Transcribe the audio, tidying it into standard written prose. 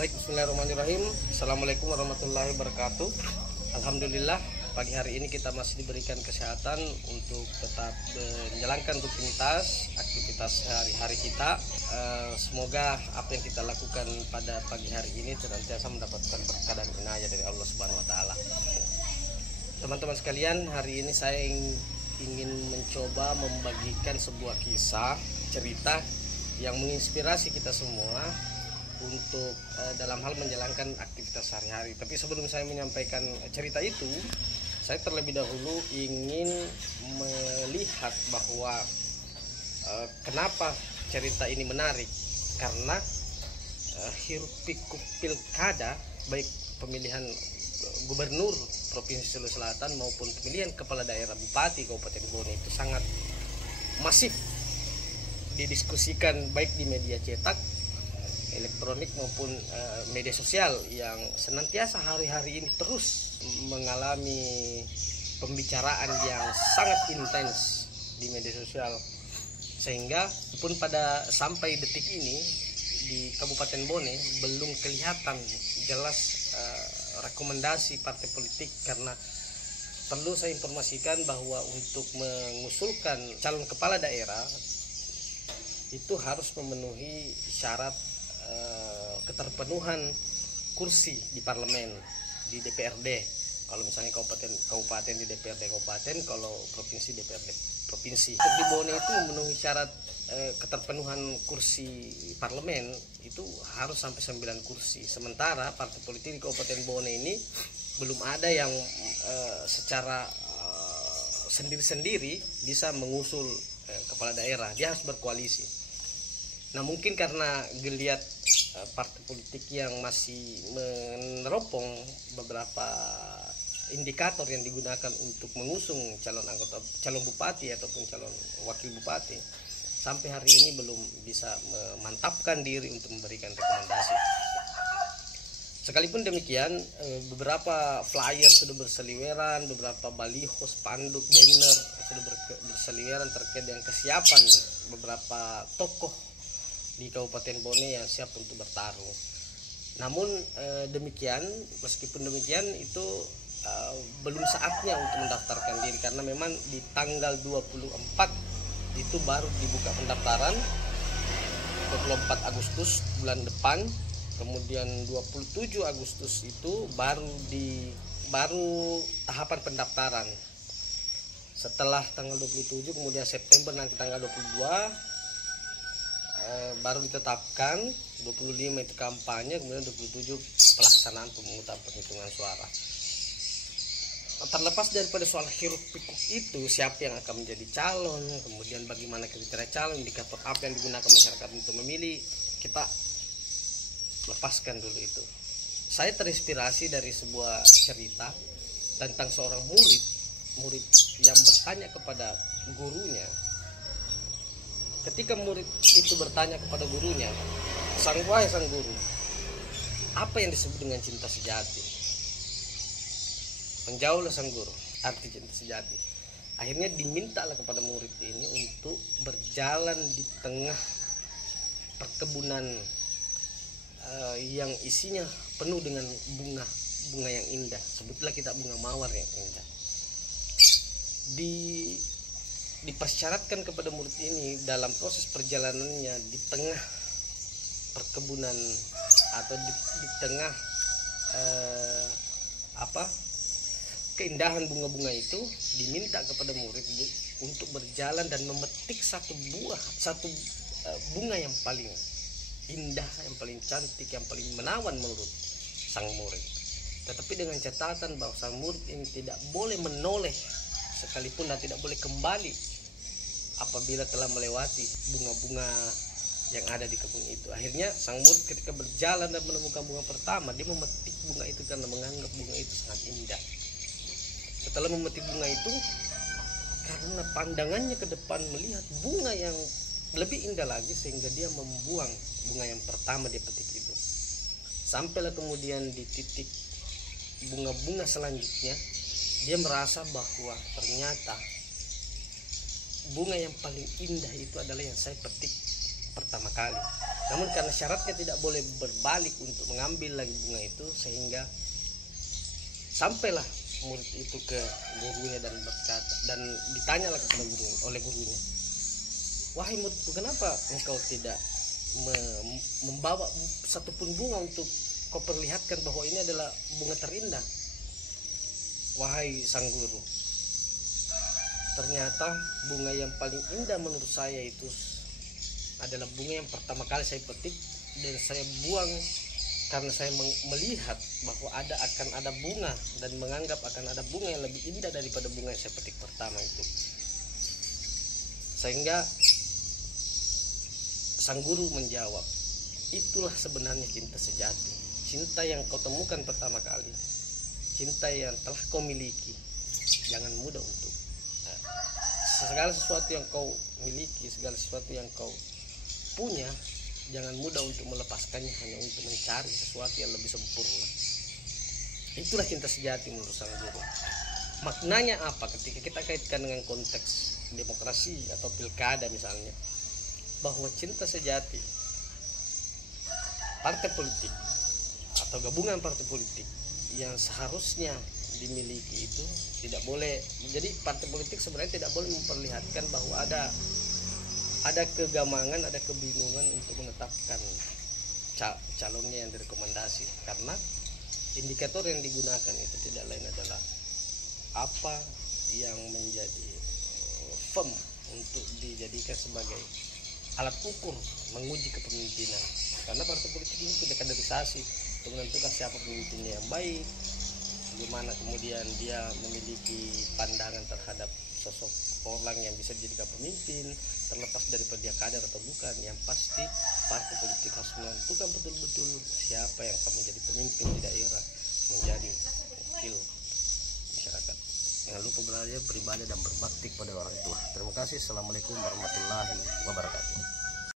Baik, bismillahirrahmanirrahim. Assalamualaikum warahmatullahi wabarakatuh. Alhamdulillah, pagi hari ini kita masih diberikan kesehatan untuk tetap menjalankan rutinitas aktivitas sehari-hari kita. Semoga apa yang kita lakukan pada pagi hari ini senantiasa mendapatkan berkah dan inayah dari Allah Subhanahu wa taala. Teman-teman sekalian, hari ini saya ingin mencoba membagikan sebuah kisah, cerita yang menginspirasi kita semua untuk dalam hal menjalankan aktivitas sehari-hari. Tapi sebelum saya menyampaikan cerita itu, saya terlebih dahulu ingin melihat bahwa kenapa cerita ini menarik. Karena hiruk-pikuk pilkada, baik pemilihan gubernur Provinsi Sulawesi Selatan maupun pemilihan kepala daerah Bupati Kabupaten Bone itu sangat masif didiskusikan baik di media cetak, elektronik maupun media sosial yang senantiasa hari-hari ini terus mengalami pembicaraan yang sangat intens di media sosial, sehingga pun pada sampai detik ini di Kabupaten Bone belum kelihatan jelas rekomendasi partai politik, karena perlu saya informasikan bahwa untuk mengusulkan calon kepala daerah itu harus memenuhi syarat keterpenuhan kursi di parlemen, di DPRD. Kalau misalnya kabupaten di DPRD kabupaten, kalau provinsi DPRD provinsi. Untuk di Bone itu memenuhi syarat keterpenuhan kursi parlemen itu harus sampai 9 kursi. Sementara partai politik di Kabupaten Bone ini belum ada yang secara sendiri-sendiri bisa mengusul kepala daerah. Dia harus berkoalisi. Nah, mungkin karena geliat partai politik yang masih meneropong beberapa indikator yang digunakan untuk mengusung calon bupati ataupun calon wakil bupati, sampai hari ini belum bisa memantapkan diri untuk memberikan rekomendasi. Sekalipun demikian, beberapa flyer sudah berseliweran, beberapa baliho, spanduk, banner sudah berseliweran terkait dengan kesiapan beberapa tokoh di Kabupaten Bone yang siap untuk bertarung. Namun meskipun demikian itu belum saatnya untuk mendaftarkan diri, karena memang di tanggal 24 itu baru dibuka pendaftaran, 24 Agustus bulan depan, kemudian 27 Agustus itu baru tahapan pendaftaran. Setelah tanggal 27 kemudian September nanti tanggal 22 baru ditetapkan, 25 itu kampanye, kemudian 27 pelaksanaan pemungutan penghitungan suara. Terlepas daripada soal hiruk pikuk itu, siapa yang akan menjadi calon, kemudian bagaimana kriteria calon, indikator apa yang digunakan masyarakat untuk memilih, kita lepaskan dulu itu. Saya terinspirasi dari sebuah cerita tentang seorang murid yang bertanya kepada gurunya. Ketika murid itu bertanya kepada gurunya, sang guru, apa yang disebut dengan cinta sejati? Menjawablah sang guru, arti cinta sejati. Akhirnya dimintalah kepada murid ini untuk berjalan di tengah perkebunan yang isinya penuh dengan bunga yang indah. Sebutlah kita bunga mawar yang indah. Dipersyaratkan kepada murid ini dalam proses perjalanannya di tengah perkebunan atau di tengah keindahan bunga-bunga itu, diminta kepada murid untuk berjalan dan memetik satu bunga yang paling indah, yang paling cantik, yang paling menawan menurut sang murid. Tetapi dengan catatan bahwa sang murid ini tidak boleh menoleh sekalipun dan tidak boleh kembali apabila telah melewati bunga-bunga yang ada di kebun itu. Akhirnya sang murid ketika berjalan dan menemukan bunga pertama, dia memetik bunga itu karena menganggap bunga itu sangat indah. Setelah memetik bunga itu, karena pandangannya ke depan melihat bunga yang lebih indah lagi, sehingga dia membuang bunga yang pertama dia petik itu. Sampailah kemudian di titik bunga-bunga selanjutnya, dia merasa bahwa ternyata bunga yang paling indah itu adalah yang saya petik pertama kali. Namun karena syaratnya tidak boleh berbalik untuk mengambil lagi bunga itu, sehingga sampailah murid itu ke gurunya dan berkata, dan ditanyalah kepada oleh gurunya, wahai muridku, kenapa engkau tidak membawa satupun bunga untuk kau perlihatkan bahwa ini adalah bunga terindah? Wahai sang guru, ternyata bunga yang paling indah menurut saya itu adalah bunga yang pertama kali saya petik dan saya buang, karena saya melihat bahwa akan ada bunga dan menganggap akan ada bunga yang lebih indah daripada bunga yang saya petik pertama itu. Sehingga sang guru menjawab, itulah sebenarnya cinta sejati, cinta yang kau temukan pertama kali, cinta yang telah kau miliki. Jangan mudah untuk segala sesuatu yang kau miliki, segala sesuatu yang kau punya, jangan mudah untuk melepaskannya hanya untuk mencari sesuatu yang lebih sempurna. Itulah cinta sejati menurut sang guru. Maknanya apa ketika kita kaitkan dengan konteks demokrasi atau pilkada misalnya, bahwa cinta sejati partai politik atau gabungan partai politik yang seharusnya dimiliki itu tidak boleh. Jadi partai politik sebenarnya tidak boleh memperlihatkan bahwa ada kegamangan, ada kebingungan untuk menetapkan calonnya yang direkomendasi, karena indikator yang digunakan itu tidak lain adalah apa yang menjadi firm untuk dijadikan sebagai alat ukur menguji kepemimpinan. Karena partai politik ini punya kaderisasi untuk menentukan siapa pemimpinnya yang baik, bagaimana kemudian dia memiliki pandangan terhadap sosok orang yang bisa dijadikan pemimpin, terlepas daripada dia kader atau bukan. Yang pasti partai politik harus menentukan betul-betul siapa yang akan menjadi pemimpin di daerah, menjadi wakil masyarakat. Jangan lupa belajar, beribadah, dan berbakti kepada orang tua. Terima kasih. Assalamualaikum warahmatullahi wabarakatuh.